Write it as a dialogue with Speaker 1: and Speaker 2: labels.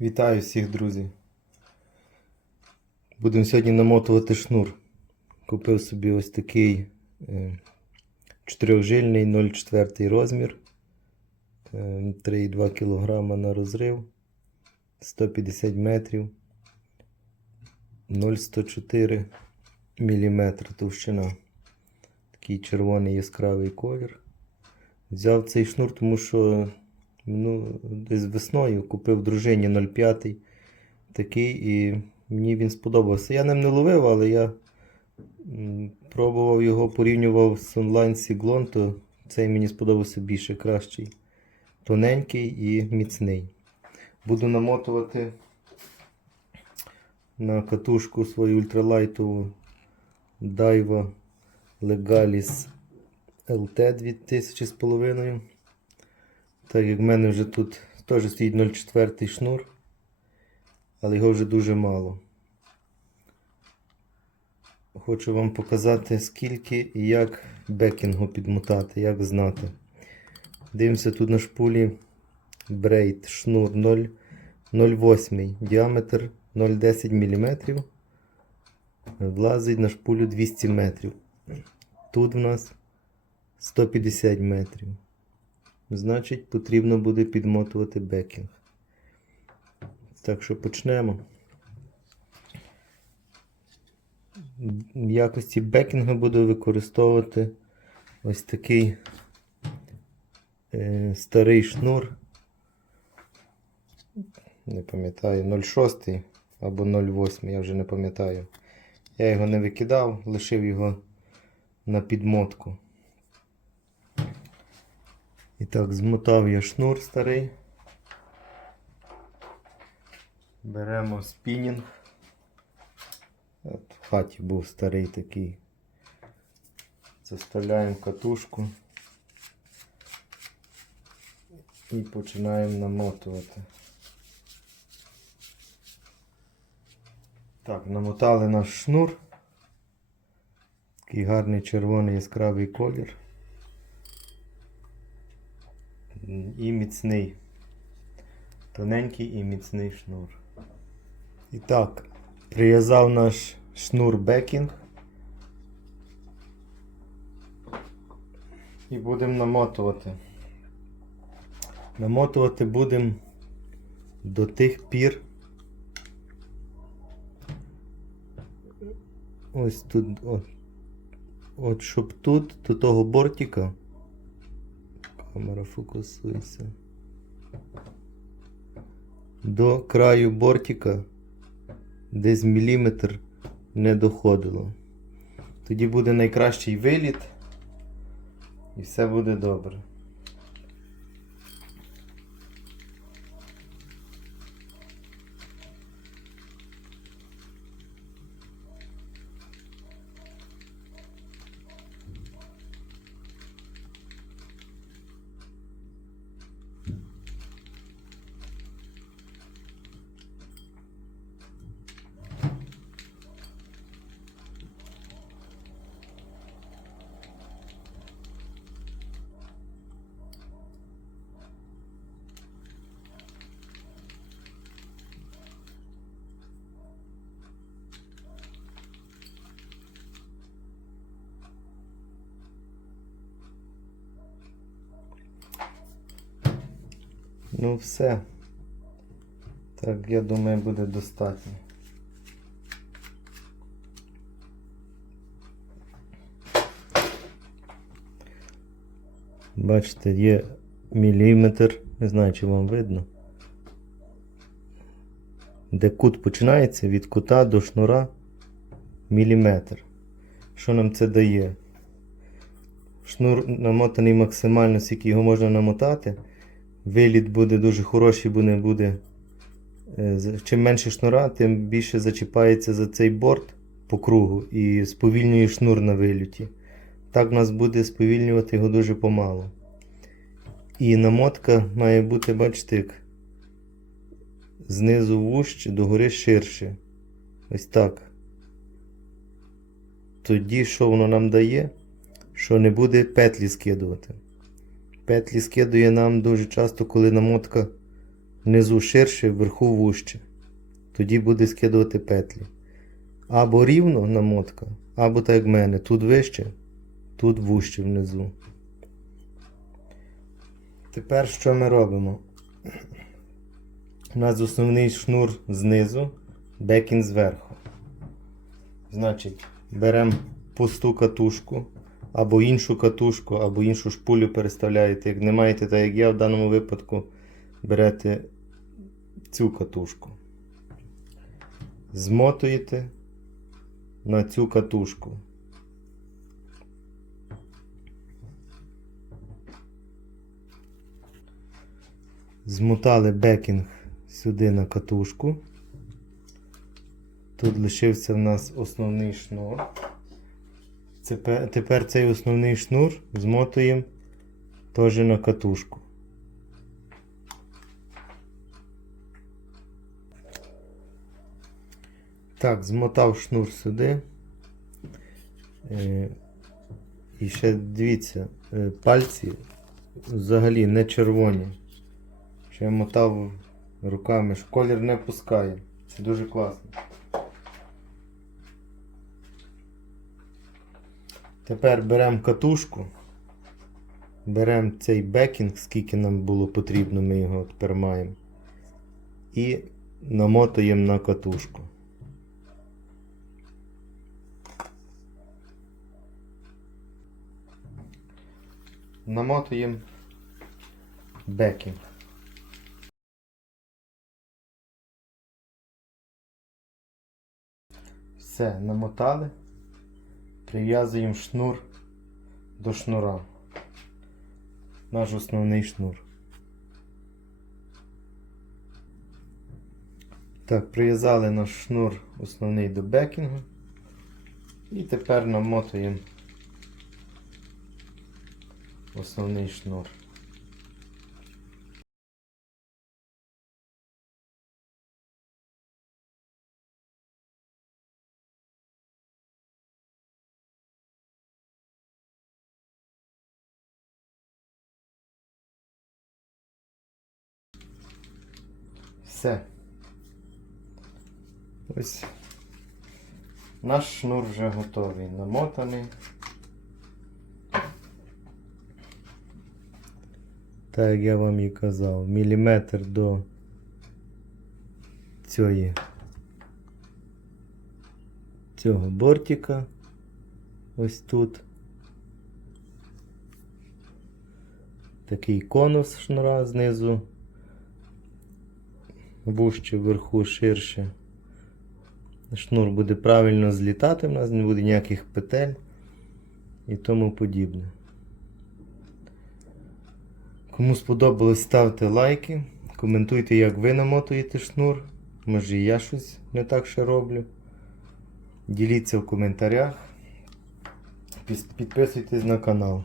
Speaker 1: Вітаю всіх, друзі. Будемо сьогодні намотувати шнур. Купив собі ось такий е, чотирьохжильний 0,4 розмір. Е, 3,2 кг на розрив. 150 метрів. 0,104 мм товщина. Такий червоний яскравий колір. Взяв цей шнур, тому що ну, десь весною купив дружині 0,5 такий і мені він сподобався. Я ним не ловив, але я пробував його, порівнював з онлайн Сіглон, то цей мені сподобався більше кращий. Тоненький і міцний. Буду намотувати на катушку свою ультралайтову Daiwa Legalis LT 2000 з половиною. Так як в мене вже тут теж стоїть 0,4 шнур, але його вже дуже мало. Хочу вам показати, скільки і як бекінгу підмотати, як знати. Дивимося тут на шпулі брейд шнур 0,08 діаметр 0,10 мм. Влазить на шпулю 200 метрів. Тут в нас 150 метрів. Значить, потрібно буде підмотувати бекінг. Так що почнемо. В якості бекінгу буду використовувати ось такий е, старий шнур. Не пам'ятаю, 0,6 або 0,8, я вже не пам'ятаю. Я його не викидав, лишив його на підмотку. І так, змотав я шнур старий. Беремо спінінг. От в хаті був старий такий. Заставляємо катушку і починаємо намотувати. Так, намотали наш шнур. Такий гарний червоний яскравий колір і міцний. Тоненький і міцний шнур. І так, прив'язав наш шнур бекінг. І будемо намотувати. Намотувати будемо до тих пір. Ось тут, от, от щоб тут, до того бортика. Камера фокусується. До краю бортика десь міліметр не доходило. Тоді буде найкращий виліт і все буде добре. Ну все. Так, я думаю, буде достатньо. Бачите, є міліметр, не знаю, чи вам видно. Де кут починається від кута до шнура міліметр. Що нам це дає? Шнур намотаний максимально, скільки його можна намотати. Виліт буде дуже хороший, бо не буде. е, Чим менше шнура, тим більше зачіпається за цей борт по кругу і сповільнює шнур на виліті. Так в нас буде сповільнювати його дуже помалу. І намотка має бути, бачите, як знизу вужче, догори ширше. Ось так. Тоді, що воно нам дає? Що не буде петлі скидувати. Петлі скидує нам дуже часто, коли намотка внизу ширше, вверху вужче. Тоді буде скидувати петлі. Або рівно намотка, або так як в мене. Тут вище, тут вужче внизу. Тепер що ми робимо? У нас основний шнур знизу, бекін зверху. Значить, беремо пусту катушку, або іншу катушку, або іншу шпулю переставляєте. Як не маєте, так як я в даному випадку, берете цю катушку. Змотуєте на цю катушку. Змотали бекінг сюди на катушку. Тут лишився в нас основний шнур. Тепер, цей основний шнур змотуємо теж на катушку. Так, змотав шнур сюди. Е, і ще дивіться, е, пальці взагалі не червоні. Що я мотав руками, колір не пускає. Це дуже класно. Тепер беремо катушку, беремо цей бекінг, скільки нам було потрібно, ми його тепер маємо. І намотуємо на катушку. Намотуємо бекінг. Все, намотали. Прив'язуємо шнур до шнура. Наш основний шнур. Так, прив'язали наш шнур основний до бекінгу. І тепер намотуємо основний шнур. Все. Ось наш шнур вже готовий, намотаний. Так як я вам і казав, міліметр до цієї цього бортика. Ось тут. Такий конус шнура знизу. Вужче вверху ширше. Шнур буде правильно злітати, у нас не буде ніяких петель і тому подібне. Кому сподобалось, ставте лайки, коментуйте, як ви намотуєте шнур. Може і я щось не так ще роблю. Діліться в коментарях. Підписуйтесь на канал.